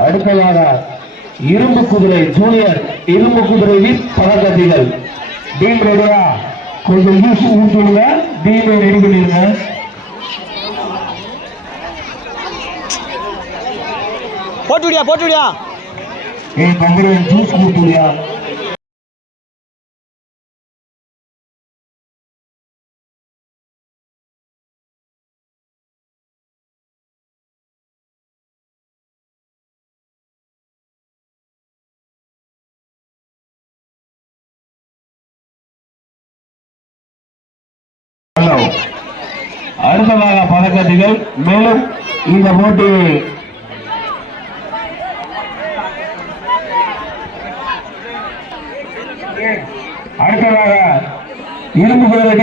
அடுத்ததாக இரும்பு குதிரை ஜூனியர் இரும்பு குதிரை வீர் பதக்கத்திகள் டீம் ரெடியா? கொஞ்சம் யூஸ் ஊட்டுங்க டீமை ரெடி பண்ணிருங்க. போட்டு விடியா போட்டு விடியா ஏய் கம்பெனி ஜூஸ் ஊட்டுலியா ஹலோ அடுத்ததாக பதக்கத்துகள். மேலும் இந்த போட்டி அடுத்ததாக இரும்பு குதிரை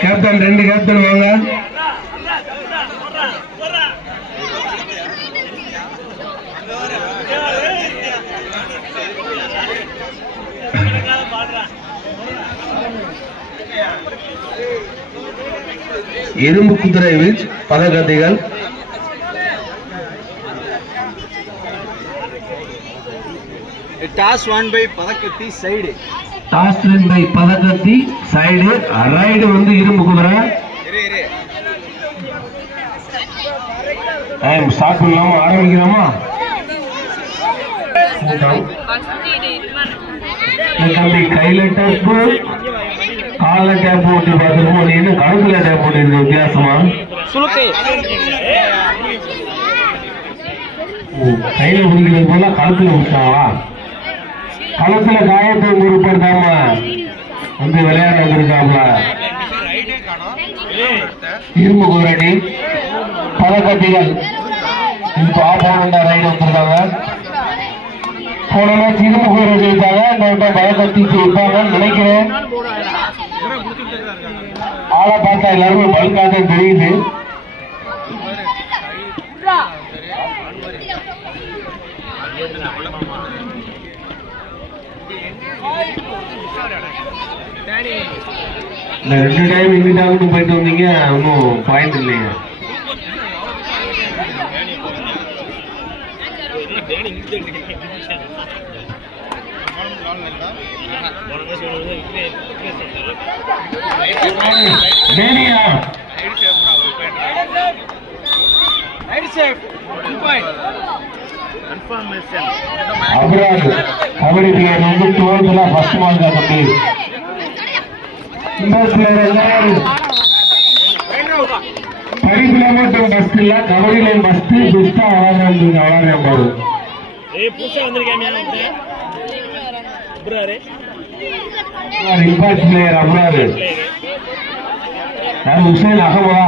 கேப்டன் ரெண்டு கேப்டன் வாங்க. இரும்பு குதிரை வீச் பதக்கத்தைகள் டாஸ் ஒன் பை பதக்கத்தி சைடு டாஸ் பை பதக்கத்தி சைடு ரைடு வந்து இரும்பு குதிரை. ஸ்டார்ட் பண்ணலாமா? ஆரம்பிக்கலாமா? தம்பி கையில டேப்பு கால டேப் போட்டு பார்த்துருப்போம். நீ என்ன கழுத்துல டேப் போட்டு வித்தியாசமா? சுளுக்கை. ஓ, கையில பிடிக்கிறது போல கழுத்துல பிடிச்சாங்களா களத்துல காயத்தை பொருட்படுத்தாம வந்து விளையாட வந்திருக்காங்களா இரும்பு குதிரடி பதக்கட்டிகள் இப்போ ஆப்போனண்டா ரைடு வந்திருக்காங்க. போன மேட்ச் இரும்பு குதிரை ஜெயித்தாங்க இந்த வட்டம் பதக்கட்டி நினைக்கிறேன். ஆளை பார்த்தா எல்லாருமே பல்காக தெரியுது. இந்த ரெண்டு டைம் இங்கிட்டாவது போயிட்டு வந்தீங்க ஒன்றும் பாயிண்ட் இல்லைங்க டேனியா அபராது கபடி பிளேயர் வந்து டுவெல்த்ல ஃபர்ஸ்ட் மார்க் தம்பி. இந்த பிளேயர் எல்லாரும் படிப்புல மட்டும் ஃபர்ஸ்ட் இல்ல கபடியில ஃபர்ஸ்ட் பெஸ்டா விளையாடுறாங்க விளையாடுறேன் பாரு ஏய் புதுசா வந்திருக்கேன் பிளேயர் அபராது நான் ஹுசேன் அகமதா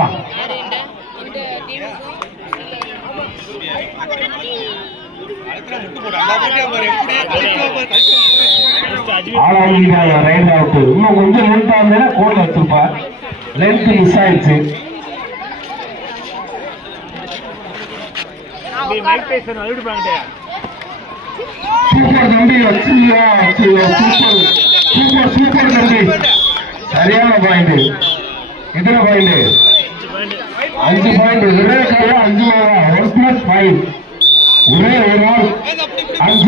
ஆளாங்கிட்டாங்க ரைட் அவுட் இன்னும் கொஞ்சம் லென்த் ஆகுதுன்னா கோட்ல வச்சிருப்பா லென்த் மிஸ் ஆயிடுச்சு சூப்பர் தம்பி வச்சியா சூப்பர் சூப்பர் சூப்பர் தம்பி சரியான பாயிண்ட் எத்தனை பாயிண்ட் அஞ்சு பாயிண்ட் அஞ்சு ஒன் பிளஸ் ஃபைவ் ஒரே ஒரு ஆள் அஞ்சு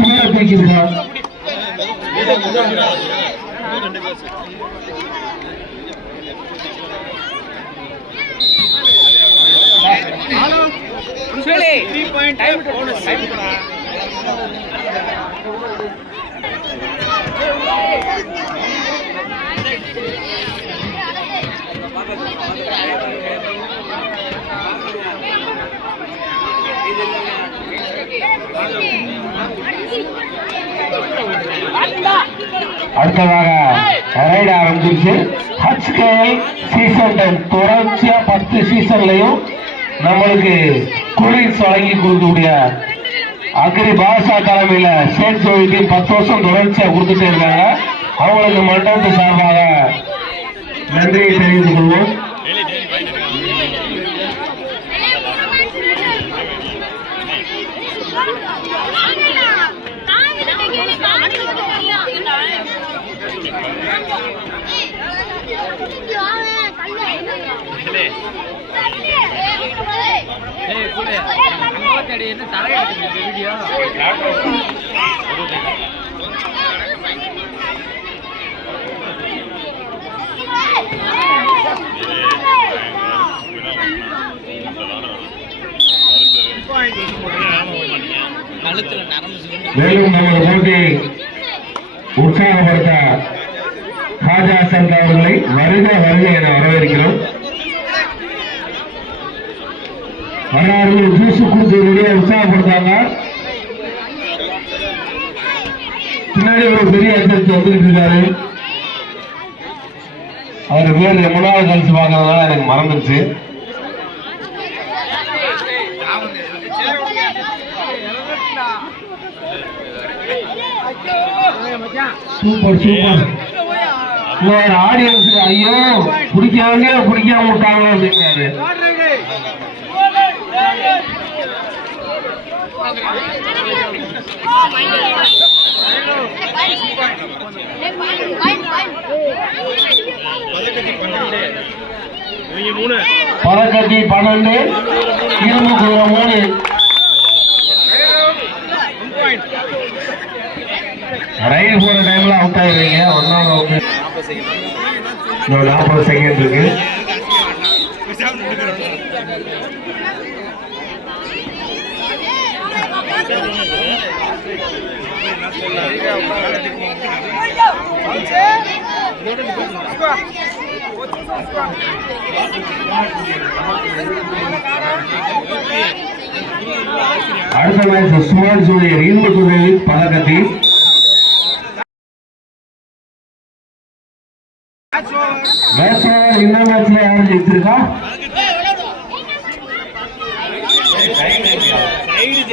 த்ரீ பாயிண்ட் டைம் அடுத்ததாக ரைடு ஆரம்பிச்சிருச்சு ஹச்கேஎல் சீசன் டென் தொடர்ச்சியா பத்து சீசன்லையும் நம்மளுக்கு கூலிங்ஸ் வழங்கி கொடுக்கக்கூடிய அக்ரி பாஷா தலைமையில ஸ்டேட் ஜோதி பத்து வருஷம் தொடர்ச்சியா கொடுத்துட்டே இருக்காங்க. அவங்களுக்கு மண்டபத்து சார்பாக நன்றியை தெரிவித்துக் கொள்வோம். மேலும் நமது போட்டியை உற்சாகப்படுத்த ஹாஜா ஹசன் அவர்களை வருக வருக என வரவேற்கிறோம். வரார்கள் ஜூஸ் கொடுத்து வெளியே உற்சாகப்படுத்தாங்க. பின்னாடி ஒரு பெரிய அச்சரித்து வந்துட்டு இருக்காரு. அவர் பேர் ரொம்ப கழிச்சு பார்க்கறதுனால எனக்கு மறந்துருச்சு. Super super. ஆடியன்ஸ் ஐயோ பிடிக்காங்க பிடிக்காம விட்டாங்க அப்படிங்கிறாரு இவங்க பன்னெண்டு இரும்பு குதிரை மூணு. ரயில் போற டைம்ல அவுட் ஆயிடுறீங்க. ஒன்னாவது அவுட் நாற்பது செகண்ட் இருக்கு. அடுத்த மேட்ச் சுமார் ஜூனியர் இரும்பு குதிரையில் பதக்கத்தி மேட்ச் இந்த மேட்ச்ல யாரும் ஜெயிச்சிருக்கா பக்கா போவா ஜூனியர் இரும்பு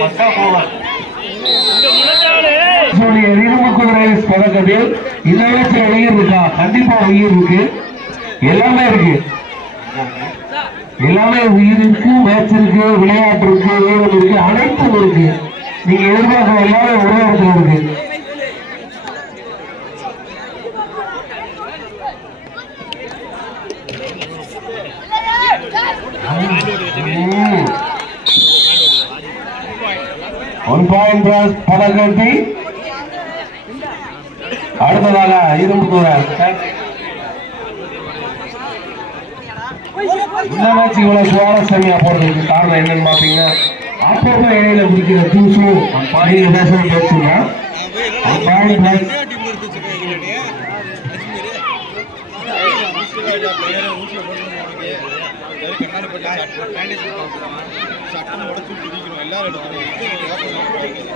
குதிரை பதக்கத்தில் இந்த மேட்ச்ல உயிர் இருக்கா கண்டிப்பா உயிர் இருக்கு எல்லாமே இருக்கு எல்லாமே உயிர் இருக்கு மேட்ச் இருக்கு விளையாட்டு இருக்கு வீரம் இருக்கு அனைத்தும் இருக்கு நீங்க எதிர்பார்க்கிற எல்லாமே ஒரே இடத்துல இருக்கு ஒன் பாயிண்ட் பிளஸ் கட்டி. அடுத்ததாக இரும்பு தூரம் இந்த மேட்ச் இவ்வளவு சுவாரஸ்யமா போறதுக்கு காரணம் என்னன்னு பாத்தீங்கன்னா அப்பப்போ இடையில குடிக்கிற தூசு. நீங்க பேசுற பேசுங்க பாயிண்ட்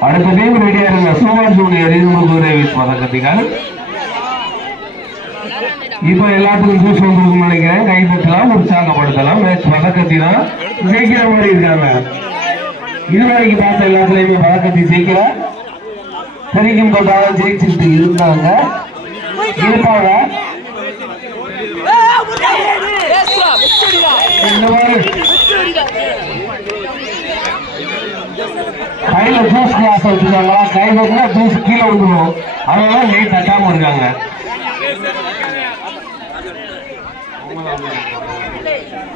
அடுத்த டீம் ரெடியா இருங்க சூப்பர் ஜூனியர் இரும்பு தூரை வீஸ் பதக்கத்துக்காக இப்ப எல்லாத்துக்கும் ஜூஸ் வந்துருக்கும்னு நினைக்கிறேன் கை தட்டலாம் உற்சாகப்படுத்தலாம் மேட்ச் பதக்கத்தி தான் ஜெயிக்கிற மாதிரி இருக்காங்க இதுவரைக்கும் பார்த்த எல்லாத்துலயுமே பதக்கத்தி ஜெயிக்கல தெரிக்கும் போட்டாலும் ஜெயிச்சுட்டு இருந்தாங்க இருப்பாங்க கையில ஜூஸ் கிளாஸ் வச்சிருக்காங்களா கையில இருந்தா ஜூஸ் கீழே விழுந்துடும் அதனால லைட் தட்டாம இருக்காங்க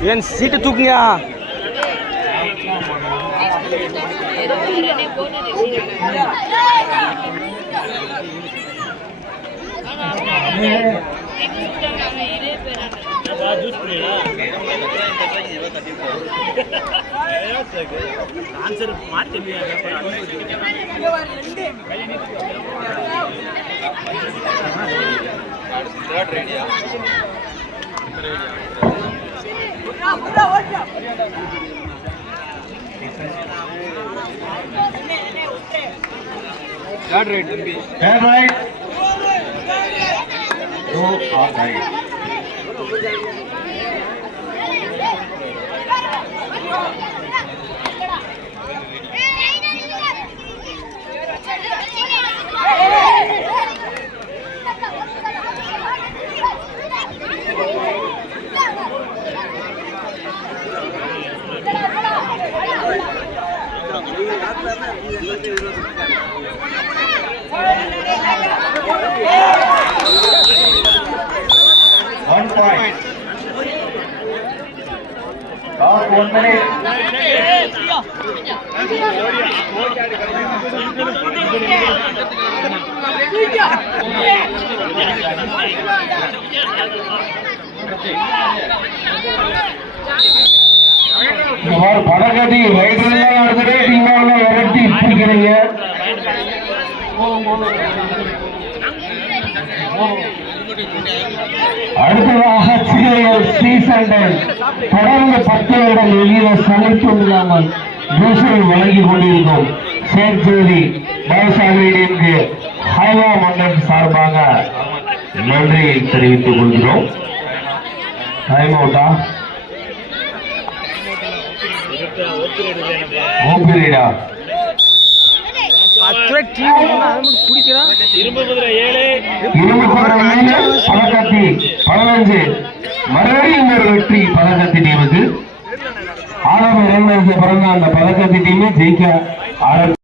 ஏன் சீட்டு ಆನ್ಸರ್ ಮಾಡ್ತೀನಿ Third rate, third rate. Go outside. One point. Last one minute. படகதி ரைடர்லாம் நடந்துட்டே டீமாவில் விரட்டி பிடிக்கிறீங்க அடுத்ததாக சிறுவர் ஸ்ரீசண்டன் தொடர்ந்து பத்து இடம் வெளியில சமைத்துள்ளாமல் பூசை வழங்கி கொண்டிருக்கும் சேர்ச்சேரி விவசாயிகளுக்கு ஹைவா மன்னன் சார்பாக. நன்றி தெரிவித்துக் கொள்கிறோம். டைம் அவுட்டா ஓபிரிடா பத்து பதினஞ்சு. மறுபடியும் ஒரு வெற்றி டீமுக்கு. ஆரம்ப இரண்டாவது பிறந்த அந்த பதக்கத்தி டீமே ஜெயிக்க ஆரம்பி